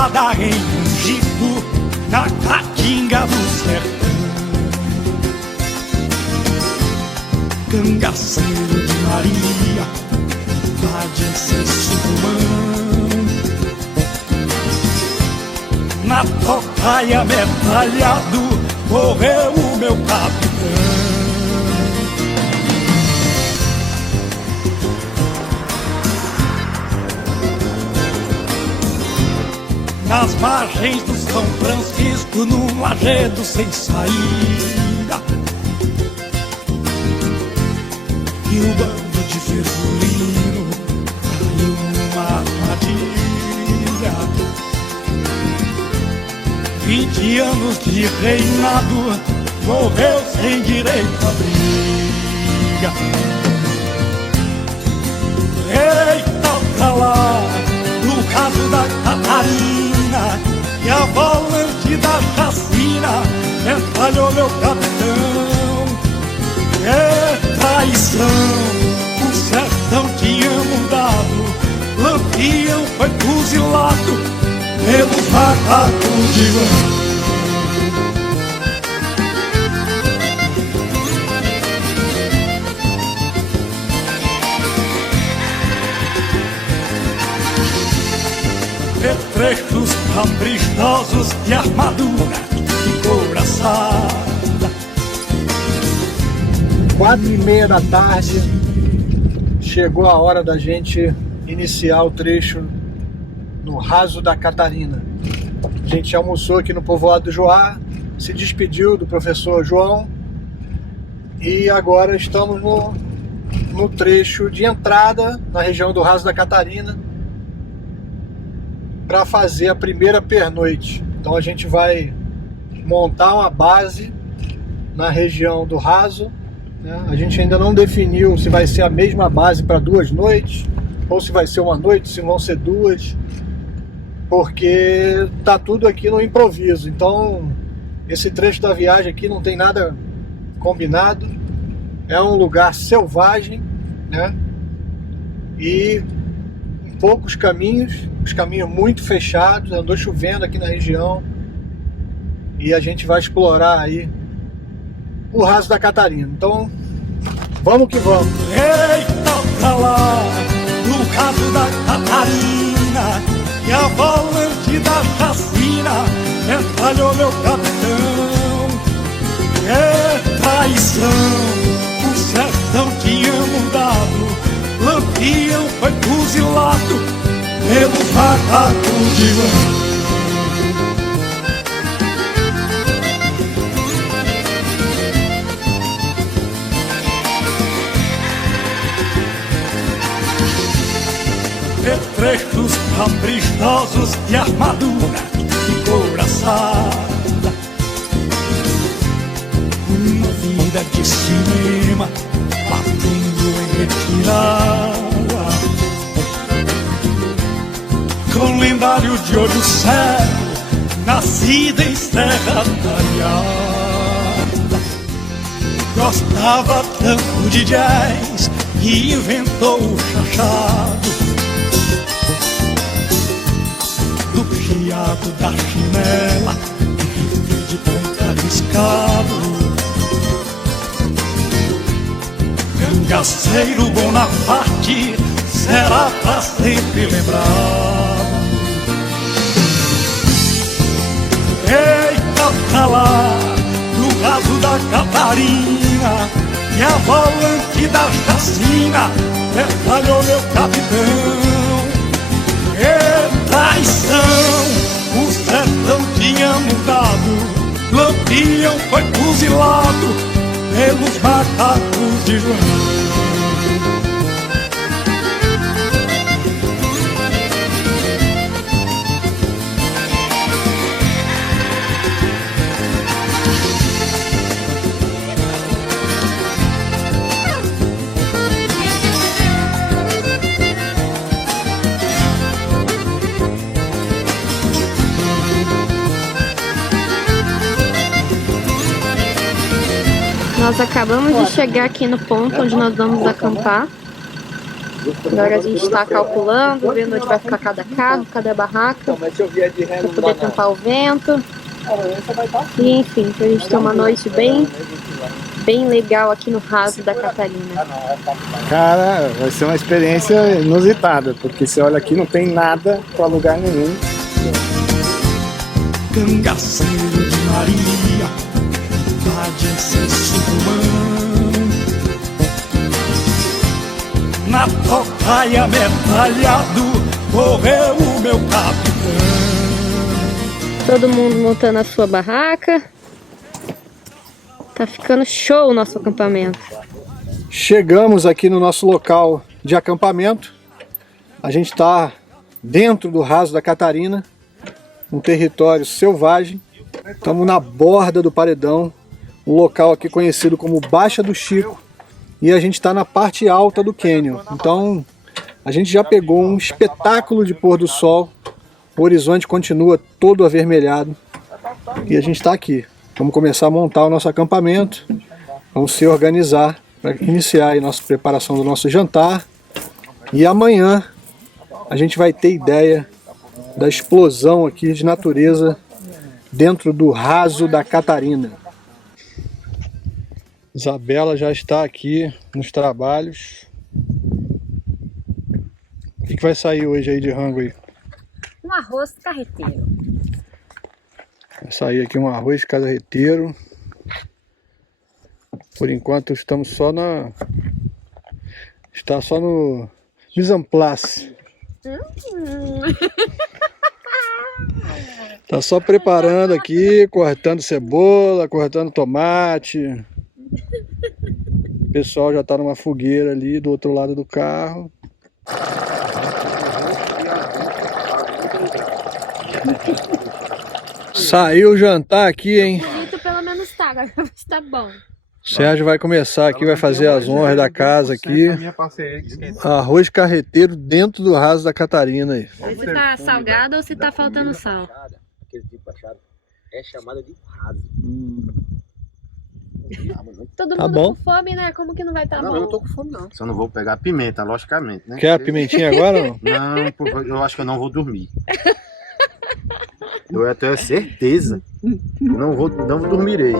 criada em Angico, na caatinga do sertão. Cangaceiro de Maria, lá de incenso romão. Na tocaia metralhado, morreu o meu capitão. Nas margens do São Francisco, num lajedo sem saída, e o bando de fervolino caiu numa armadilha. 20 anos de reinado, morreu sem direito à briga. Eita pra lá, no caso da Catarina, e a volante da chacina entalhou meu capitão. É traição, o sertão tinha mudado, Lampião foi fuzilado pelos macacos de lã. Petrechos caprichosos de armadura e couraçada. 4h30 da tarde, chegou a hora da gente iniciar o trecho no Raso da Catarina. A gente almoçou aqui no povoado do Joá, se despediu do professor João e agora estamos no trecho de entrada na região do Raso da Catarina para fazer a primeira pernoite. Então a gente vai montar uma base na região do Raso, né? A gente ainda não definiu se vai ser a mesma base para 2 noites ou se vai ser uma noite, se vão ser 2, porque tá tudo aqui no improviso. Então esse trecho da viagem aqui não tem nada combinado, é um lugar selvagem, né? E poucos caminhos, os caminhos muito fechados, andou chovendo aqui na região e a gente vai explorar aí o Raso da Catarina. Então, vamos que vamos. Eita pra lá, no Raso da Catarina, e a volante da chacina entalhou meu capitão. É traição, o sertão tinha mudado, Lampião foi fuzilado pelos macacos de lã. Petrechos caprichosos de armadura e couraçada. Uma vida de cinema batendo em retirada, com lendário de olho cego, nascida em serra talhada. Gostava tanto de jazz e inventou o chachado, do chiado da chinela e de ponta riscado. Cangaceiro Bonaparte será pra sempre lembrado. Eita pra lá, no Raso da Catarina, e a volante da chacina detalhou meu capitão. É traição, o sertão tinha mudado, Lampião foi fuzilado pelos macacos de João. Nós acabamos de chegar aqui no ponto onde nós vamos acampar. Agora a gente está calculando, vendo onde vai ficar cada carro, cada barraca, para poder tampar o vento. E enfim, para a gente ter uma noite bem legal aqui no raso da Catarina. Cara, vai ser uma experiência inusitada, porque você olha aqui, não tem nada para lugar nenhum. Cangaceiro de Maria, idade excesso humano. Na tocaia metralhado, correu o meu capitão. Todo mundo montando a sua barraca. Tá ficando show o nosso acampamento. Chegamos aqui no nosso local de acampamento. A gente está dentro do raso da Catarina, um território selvagem. Estamos na borda do paredão, um local aqui conhecido como Baixa do Chico. E a gente está na parte alta do cânion. Então a gente já pegou um espetáculo de pôr do sol. O horizonte continua todo avermelhado. E a gente está aqui. Vamos começar a montar o nosso acampamento. Vamos se organizar para iniciar a nossa preparação do nosso jantar. E amanhã a gente vai ter ideia da explosão aqui de natureza dentro do raso da Catarina. Isabela já está aqui nos trabalhos. O que vai sair hoje aí de rango aí? Um arroz carreteiro. Vai sair aqui um arroz carreteiro. Por enquanto estamos só na... Está só no mise en place. Tá só preparando aqui, cortando cebola, cortando tomate. O pessoal já tá numa fogueira ali do outro lado do carro. Saiu o jantar aqui, hein? Bonito pelo menos tá, agora tá bom. O Sérgio vai começar aqui, vai fazer as honras da casa aqui. Arroz carreteiro dentro do raso da Catarina aí. Se tá salgado ou se tá faltando sal. Aquele tipo achado é chamada de raso. Todo Tá mundo bom. com fome, né? Como que não vai estar Não, bom? eu não tô com fome não. Só não vou pegar pimenta, logicamente, né? Quer a pimentinha agora ou não? Não, porque eu acho que eu não vou dormir. Eu tenho certeza. Não dormirei.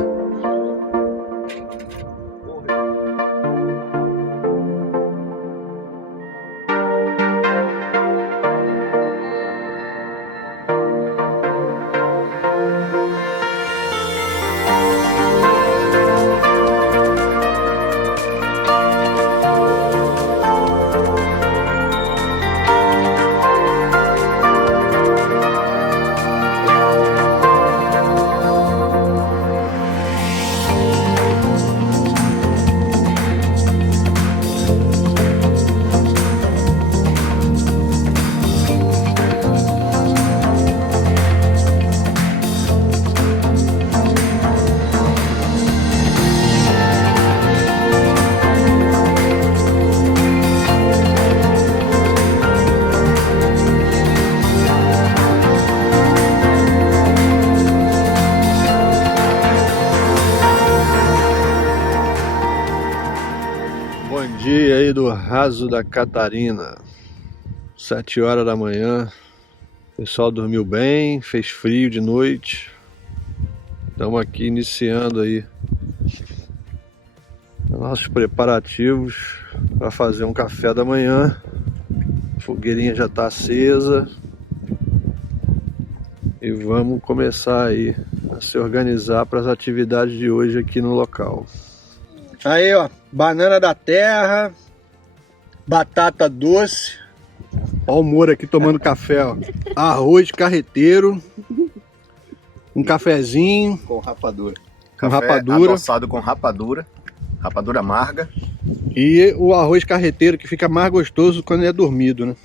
Bom dia aí do raso da Catarina. 7 horas da manhã. O pessoal dormiu bem, fez frio de noite. Estamos aqui iniciando aí nossos preparativos para fazer um café da manhã. A fogueirinha já está acesa. E vamos começar aí a se organizar para as atividades de hoje aqui no local. Aí ó, banana da terra, batata doce. Ó o Moura aqui tomando café, ó. Arroz carreteiro, um cafezinho. Com rapadura. Com rapadura. Adoçado com rapadura. Rapadura amarga. E o arroz carreteiro que fica mais gostoso quando é dormido, né?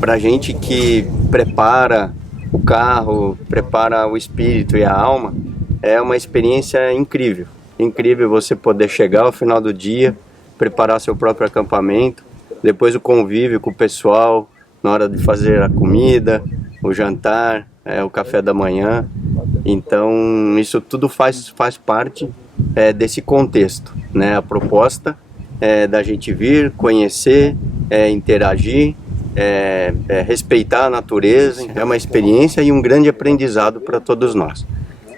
Pra gente que prepara o carro, prepara o espírito e a alma, é uma experiência incrível. Incrível você poder chegar ao final do dia, preparar seu próprio acampamento, depois o convívio com o pessoal, na hora de fazer a comida, o jantar, o café da manhã. Então isso tudo faz parte desse contexto, né? A proposta é da gente vir, conhecer, interagir, respeitar a natureza. É uma experiência e um grande aprendizado para todos nós.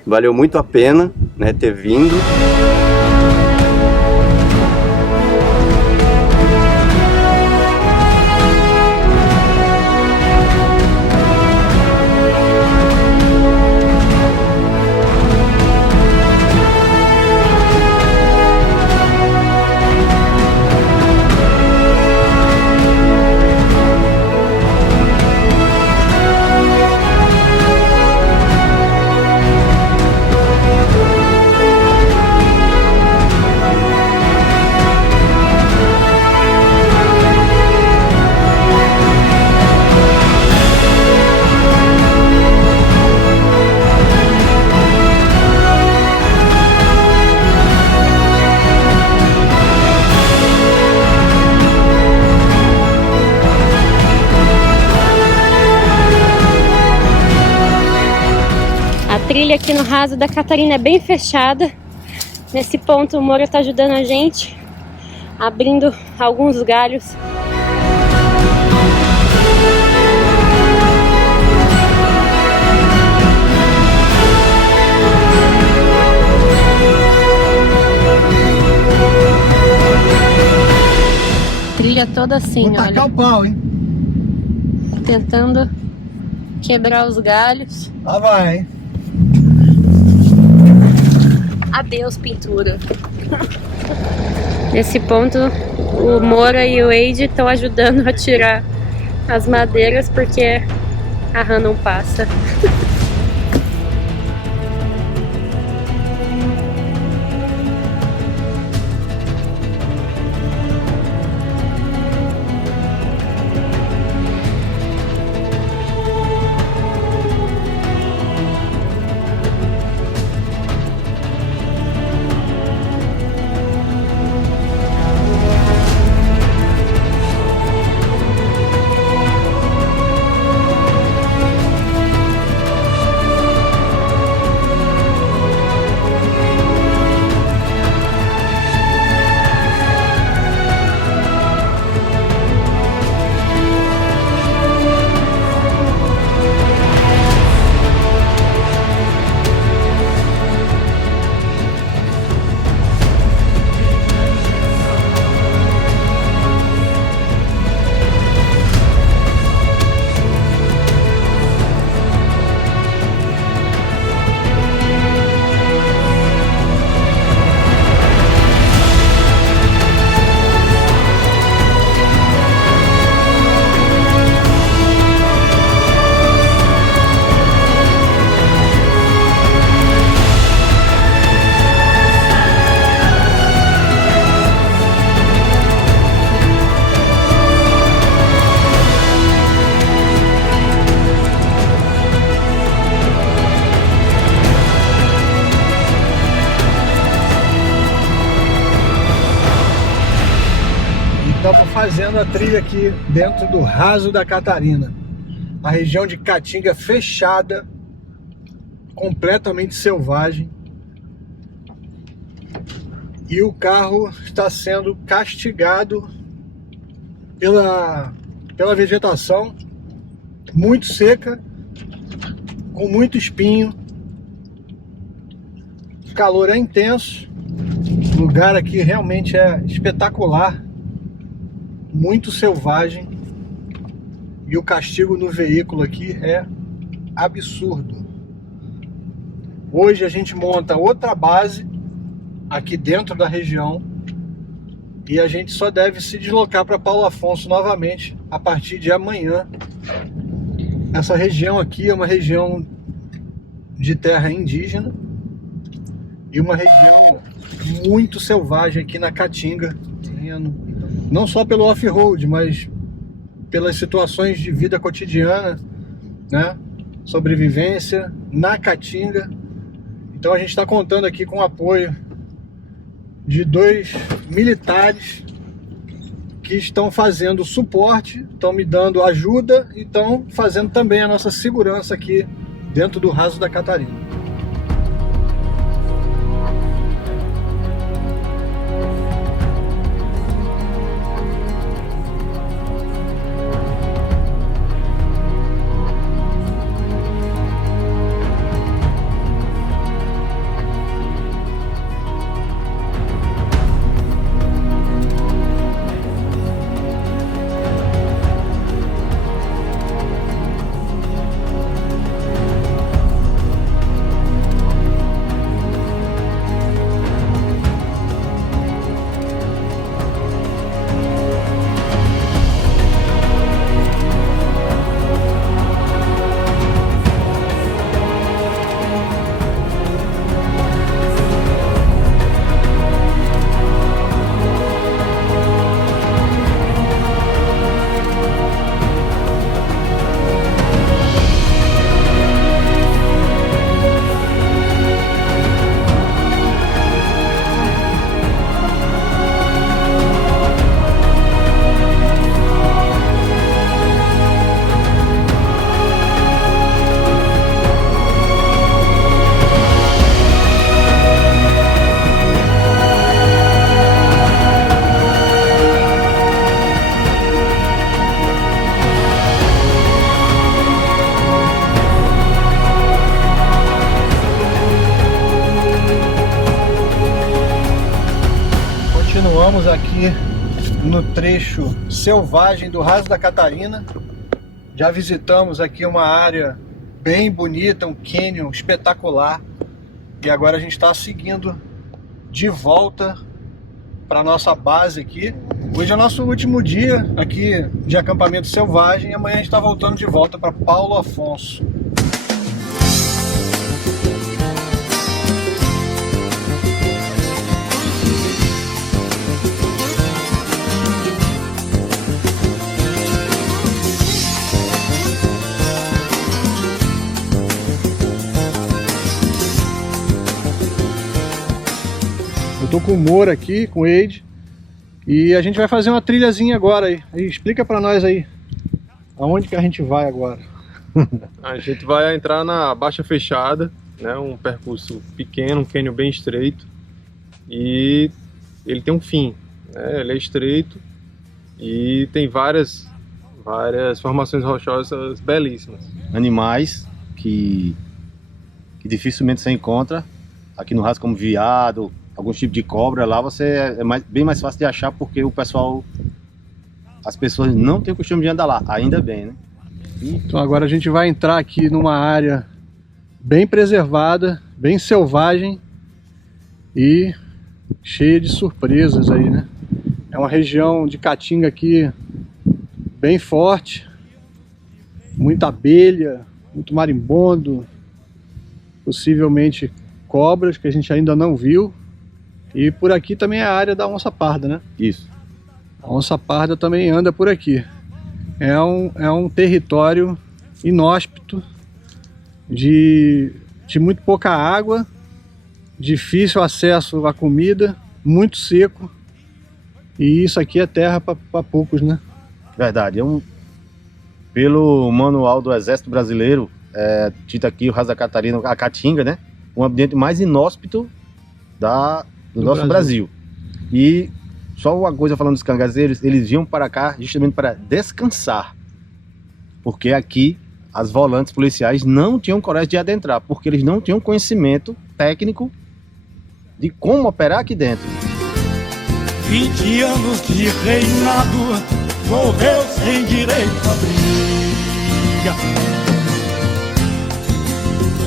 Valeu muito a pena, né, ter vindo. A trilha aqui no Raso da Catarina é bem fechada. Nesse ponto o Moura está ajudando a gente, abrindo alguns galhos. Trilha toda assim, Vou tacar olha. o pau, hein? Tentando quebrar os galhos. Lá vai, hein? Adeus, pintura. Nesse ponto, o Moura e o Eide estão ajudando a tirar as madeiras porque a rã não passa. Estamos fazendo a trilha aqui dentro do Raso da Catarina, a região de Caatinga fechada, completamente selvagem, e o carro está sendo castigado pela vegetação muito seca, com muito espinho. O calor é intenso, o lugar aqui realmente é espetacular, muito selvagem, e o castigo no veículo aqui é absurdo. Hoje a gente monta outra base aqui dentro da região e a gente só deve se deslocar para Paulo Afonso novamente a partir de amanhã. Essa região aqui é uma região de terra indígena e uma região muito selvagem aqui na Caatinga, não só pelo off-road, mas pelas situações de vida cotidiana, né? Sobrevivência na Caatinga. Então a gente está contando aqui com o apoio de 2 militares que estão fazendo suporte, estão me dando ajuda e estão fazendo também a nossa segurança aqui dentro do Raso da Catarina. Continuamos aqui no trecho selvagem do Raso da Catarina. Já visitamos aqui uma área bem bonita, um cânion espetacular. E agora a gente está seguindo de volta para nossa base aqui. Hoje é nosso último dia aqui de acampamento selvagem e amanhã a gente está voltando de volta para Paulo Afonso. Eu tô com o Moura aqui, com o Eide, e a gente vai fazer uma trilhazinha agora aí. Explica pra nós aí, aonde que a gente vai agora? A gente vai entrar na Baixa Fechada, né, um percurso pequeno, um cânion bem estreito, e ele tem um fim, né, ele é estreito e tem várias formações rochosas belíssimas. Animais que dificilmente você encontra aqui no Raso, como veado, alguns tipos de cobra. Lá você bem mais fácil de achar, porque as pessoas não têm o costume de andar lá, ainda bem, né? Então agora a gente vai entrar aqui numa área bem preservada, bem selvagem e cheia de surpresas aí, né? É uma região de caatinga aqui bem forte, muita abelha, muito marimbondo, possivelmente cobras que a gente ainda não viu. E por aqui também é a área da onça parda, né? Isso. A onça parda também anda por aqui. É um território inóspito, de muito pouca água, difícil acesso à comida, muito seco. E isso aqui é terra para poucos, né? Verdade. Pelo manual do Exército Brasileiro, dito aqui o Raso da Catarina, a Caatinga, né? Um ambiente mais inóspito do nosso Brasil. E só uma coisa falando dos cangazeiros, eles vinham para cá justamente para descansar. Porque aqui as volantes policiais não tinham coragem de adentrar, porque eles não tinham conhecimento técnico de como operar aqui dentro. 20 anos de reinado, morreu sem direito a briga.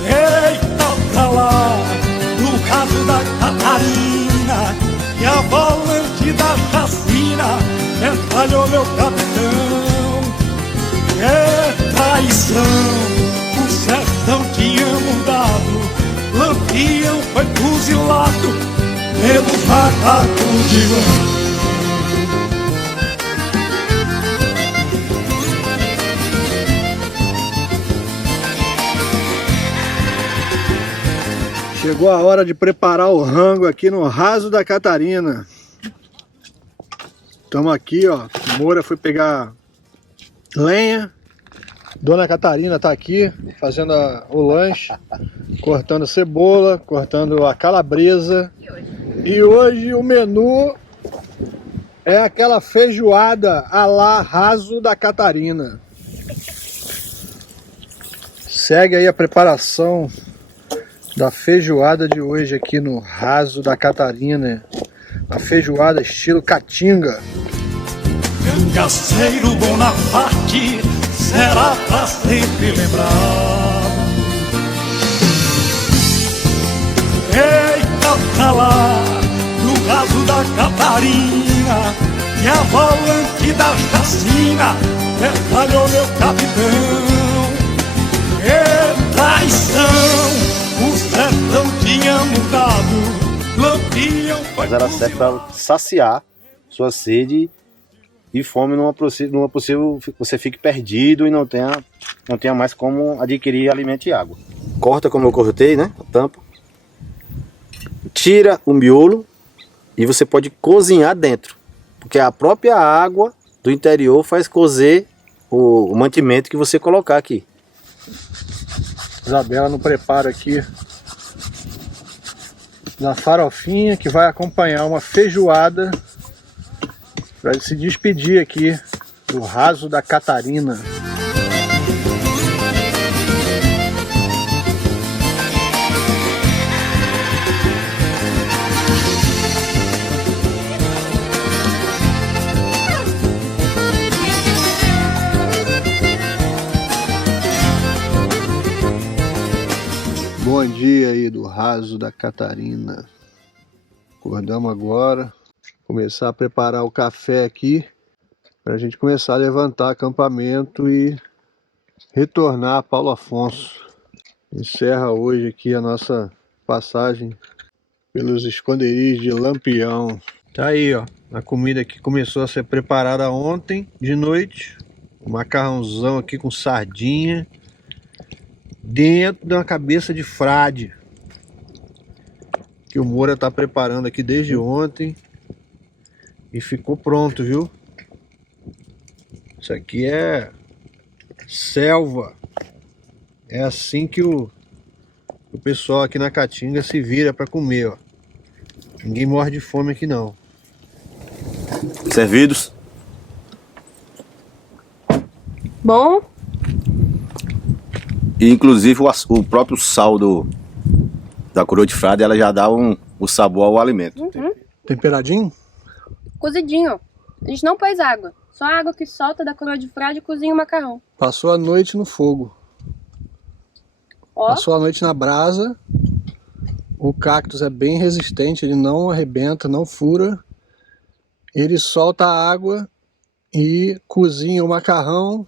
Eita pra lá, no Raso da Catarina, e a volante da chacina metralhou meu capitão. É traição, o sertão tinha mudado, Lampião foi fuzilado pelos macacos de lã. Chegou a hora de preparar o rango aqui no Raso da Catarina. Estamos aqui, ó. Moura foi pegar lenha. Dona Catarina tá aqui fazendo o lanche, cortando cebola, cortando a calabresa. E hoje o menu é aquela feijoada à la Raso da Catarina. Segue aí a preparação da feijoada de hoje aqui no Raso da Catarina. A feijoada estilo Caatinga. Cangaceiro Bonaparte será pra sempre lembrado. Eita pra lá, no Raso da Catarina, e a volante da chacina detalhou meu capitão. E traição, o sertão tinha mudado, Lampião foi Mas era certo para saciar sua sede e fome numa possível você fique perdido e não tenha mais como adquirir alimento e água. Corta como eu cortei, né? A tampa. Tira o miolo e você pode cozinhar dentro, porque a própria água do interior faz cozer o mantimento que você colocar aqui. Isabela no preparo aqui da farofinha que vai acompanhar uma feijoada para se despedir aqui do Raso da Catarina. Bom dia aí do Raso da Catarina. Acordamos agora. Começar a preparar o café aqui para a gente começar a levantar acampamento e retornar a Paulo Afonso. Encerra hoje aqui a nossa passagem pelos esconderijos de Lampião. Tá aí, ó, a comida que começou a ser preparada ontem de noite. Um macarrãozão aqui com sardinha dentro de uma cabeça de frade que o Moura tá preparando aqui desde ontem. E ficou pronto, viu? Isso aqui é selva. É assim que o pessoal aqui na Caatinga se vira para comer, ó. Ninguém morre de fome aqui não. Servidos. Bom? E inclusive o próprio sal da coroa de frade, ela já dá o sabor ao alimento. Uhum. Temperadinho? Cozidinho. A gente não pôs água. Só a água que solta da coroa de frade e cozinha o macarrão. Passou a noite no fogo. Ó. Passou a noite na brasa. O cactus é bem resistente, ele não arrebenta, não fura. Ele solta a água e cozinha o macarrão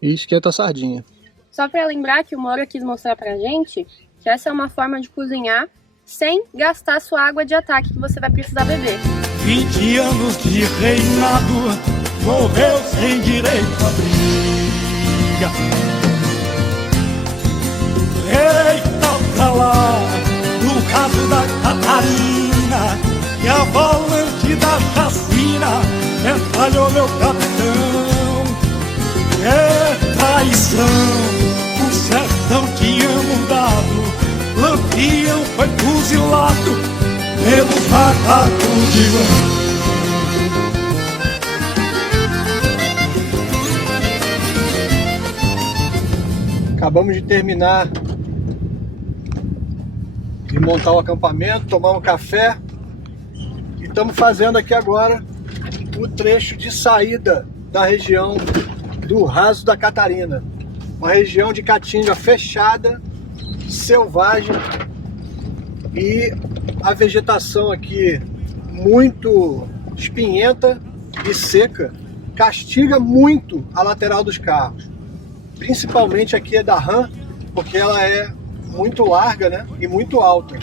e esquenta a sardinha. Só pra lembrar que o Moura quis mostrar pra gente que essa é uma forma de cozinhar sem gastar sua água de ataque que você vai precisar beber. 20 anos de reinado, morreu sem direito a briga. Eita pra lá, no Raso da Catarina, e a volante da chacina detalhou meu capitão. É traição, o sertão tinha mudado, Lampião foi fuzilado pelos macacos de lã. Acabamos de terminar de montar o acampamento, tomar um café e estamos fazendo aqui agora o trecho de saída da região do Raso da Catarina, uma região de caatinga fechada, selvagem, e a vegetação aqui muito espinhenta e seca castiga muito a lateral dos carros, principalmente aqui é da RAM, porque ela é muito larga, né, e muito alta.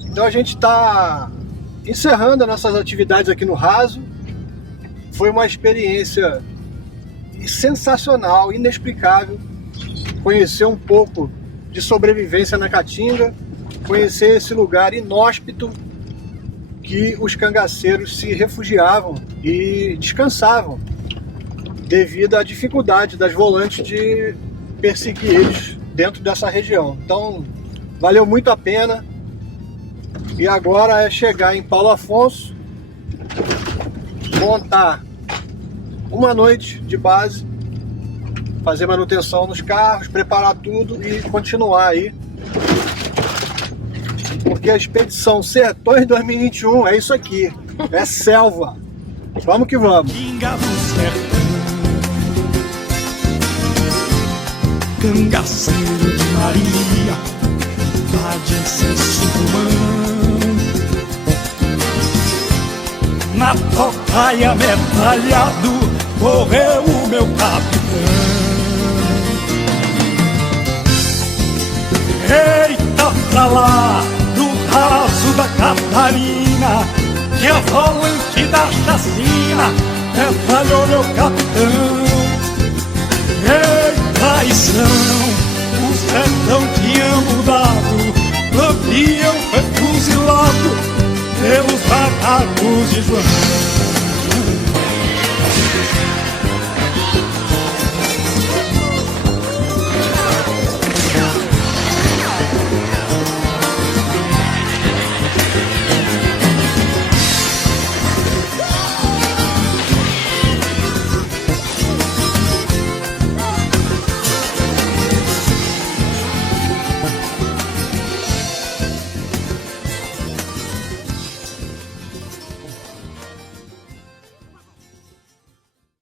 Então a gente está encerrando as nossas atividades aqui no Raso. Foi uma experiência sensacional, inexplicável, conhecer um pouco de sobrevivência na Caatinga, conhecer esse lugar inóspito que os cangaceiros se refugiavam e descansavam devido à dificuldade das volantes de perseguir eles dentro dessa região. Então, valeu muito a pena. E agora é chegar em Paulo Afonso, montar uma noite de base, fazer manutenção nos carros, preparar tudo e continuar aí. Porque a expedição Sertões 2021 é isso aqui, é selva. Vamos que vamos. Caquinga do sertão, cangaceiro de Maria, lá de incenso humano. Na tocaia metralhado correu o meu capitão. Eita pra lá, no raso da Catarina, que a volante da chacina metralhou meu capitão. Ei, traição, o sertão tinha mudado, Lampião foi fuzilado pelos macacos de João.